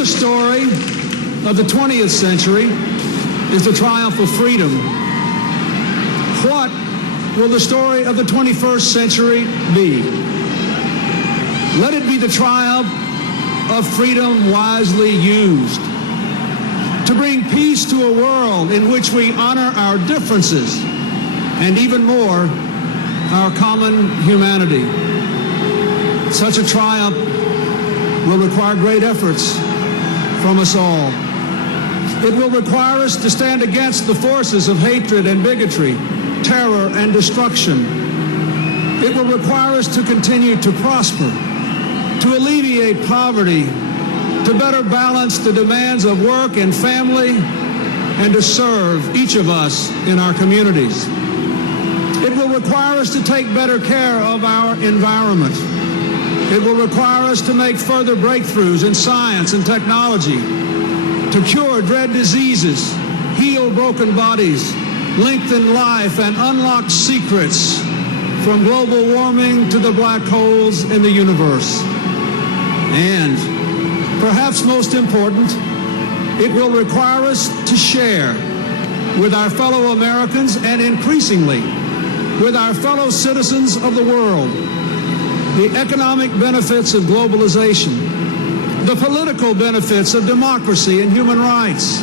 the story of the 20th century is the triumph of freedom, what will the story of the 21st century be? Let it be the triumph of freedom wisely used, to bring peace to a world in which we honor our differences and even more, our common humanity. Such a triumph will require great efforts from us all. It will require us to stand against the forces of hatred and bigotry, terror and destruction. It will require us to continue to prosper, to alleviate poverty, to better balance the demands of work and family, and to serve each of us in our communities. It will require us to take better care of our environment. It will require us to make further breakthroughs in science and technology, to cure dread diseases, heal broken bodies, lengthen life, and unlock secrets from global warming to the black holes in the universe. And perhaps most important, it will require us to share with our fellow Americans and increasingly with our fellow citizens of the world the economic benefits of globalization, the political benefits of democracy and human rights,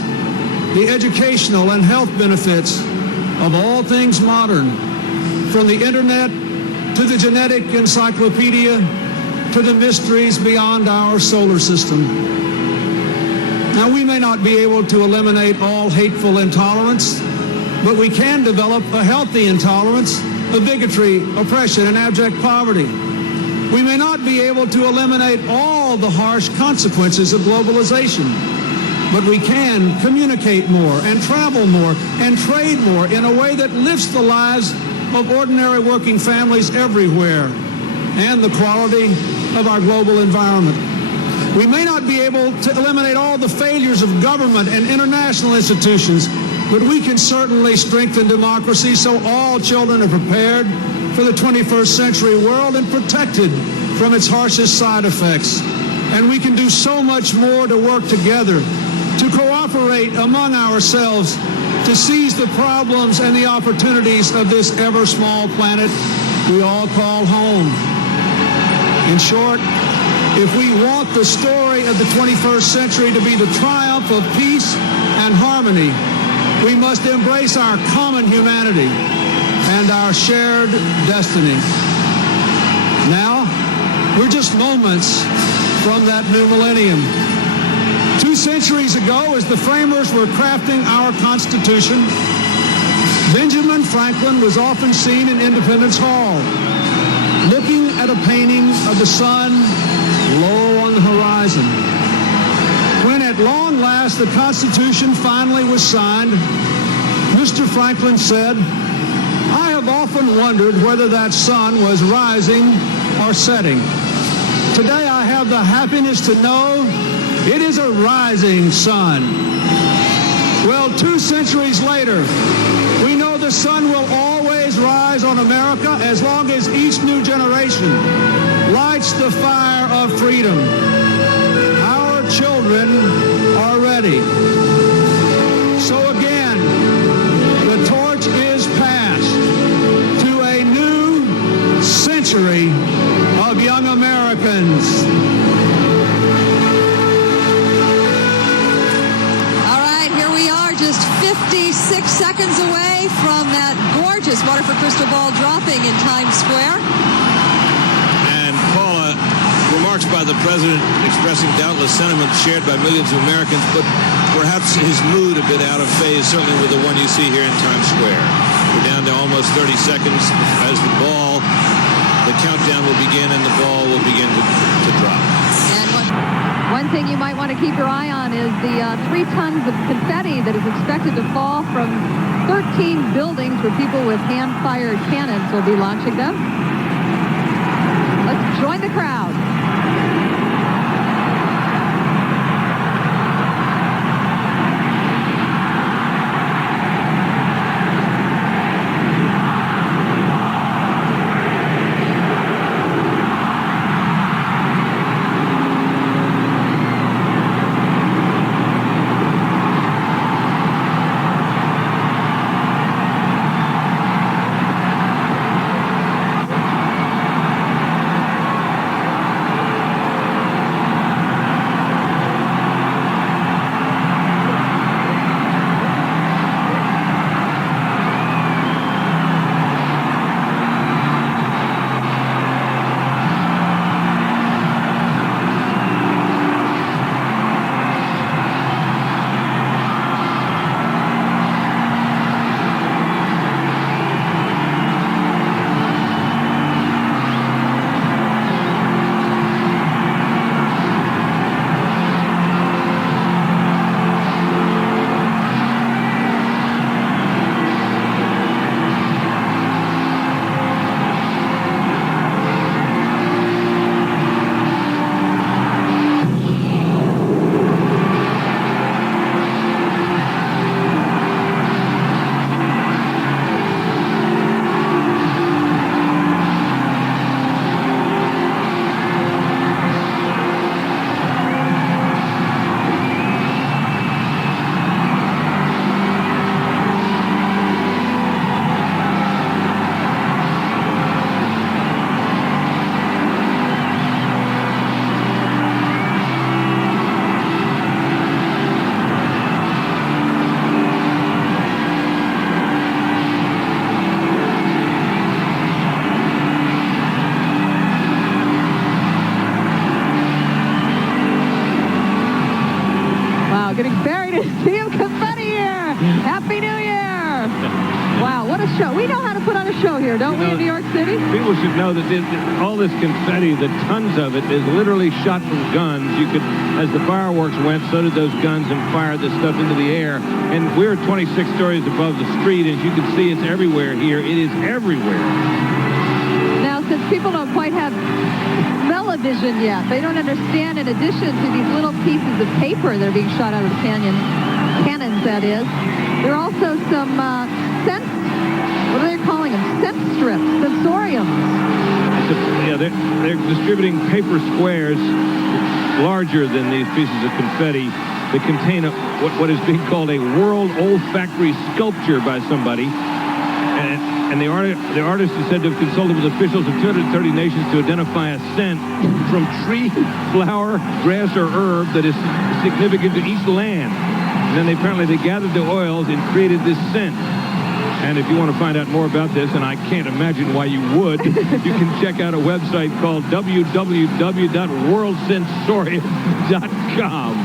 the educational and health benefits of all things modern, from the internet to the genetic encyclopedia to the mysteries beyond our solar system. Now, we may not be able to eliminate all hateful intolerance, but we can develop a healthy intolerance of bigotry, oppression, and abject poverty. We may not be able to eliminate all the harsh consequences of globalization, but we can communicate more and travel more and trade more in a way that lifts the lives of ordinary working families everywhere and the quality of our global environment. We may not be able to eliminate all the failures of government and international institutions, but we can certainly strengthen democracy so all children are prepared for the 21st century world and protected from its harshest side effects. And we can do so much more to work together, to cooperate among ourselves, to seize the problems and the opportunities of this ever-small planet we all call home. In short, if we want the story of the 21st century to be the triumph of peace and harmony, we must embrace our common humanity and our shared destiny. Now, we're just moments from that new millennium. 2 centuries ago, as the framers were crafting our Constitution, Benjamin Franklin was often seen in Independence Hall, looking at a painting of the sun low on the horizon. When at long last the Constitution finally was signed, Mr. Franklin said, "I have often wondered whether that sun was rising or setting. Today I have the happiness to know it is a rising sun." Well, 2 centuries later, we know the sun will always rise on America as long as each new generation lights the fire of freedom. Our children are ready. So again, the torch is passed to a new century of young Americans. All right, here we are, just 56 seconds away from that gorgeous Waterford crystal ball dropping in Times Square. And Paula, remarks by the president expressing doubtless sentiments shared by millions of Americans, but perhaps his mood a bit out of phase, certainly with the one you see here in Times Square. We're down to almost 30 seconds as the countdown will begin and the ball will begin to drop. And one thing you might want to keep your eye on is the 3 tons of confetti that is expected to fall from 13 buildings where people with hand-fired cannons will be launching them. Let's join the crowd. getting buried in a sea of confetti here. Happy New Year. Wow, what a show. We know how to put on a show here, don't we, in New York City? People should know that all this confetti, the tons of it, is literally shot from guns. You could, as the fireworks went, so did those guns and fired this stuff into the air. And we're 26 stories above the street. As you can see, it's everywhere here. It is everywhere. Now, since people don't quite have smell-o-vision yet, they don't understand, in addition to these little pieces of paper that are being shot out of the cannons, that is, there are also some sense, what are they calling them? Sense strips, sensoriums. Yeah, they're distributing paper squares larger than these pieces of confetti that contain what is being called a world olfactory sculpture by somebody. And the artist is said to have consulted with officials of 230 nations to identify a scent from tree, flower, grass, or herb that is significant to each land. And then apparently they gathered the oils and created this scent. And if you want to find out more about this, and I can't imagine why you would, you can check out a website called www.worldsensorium.com.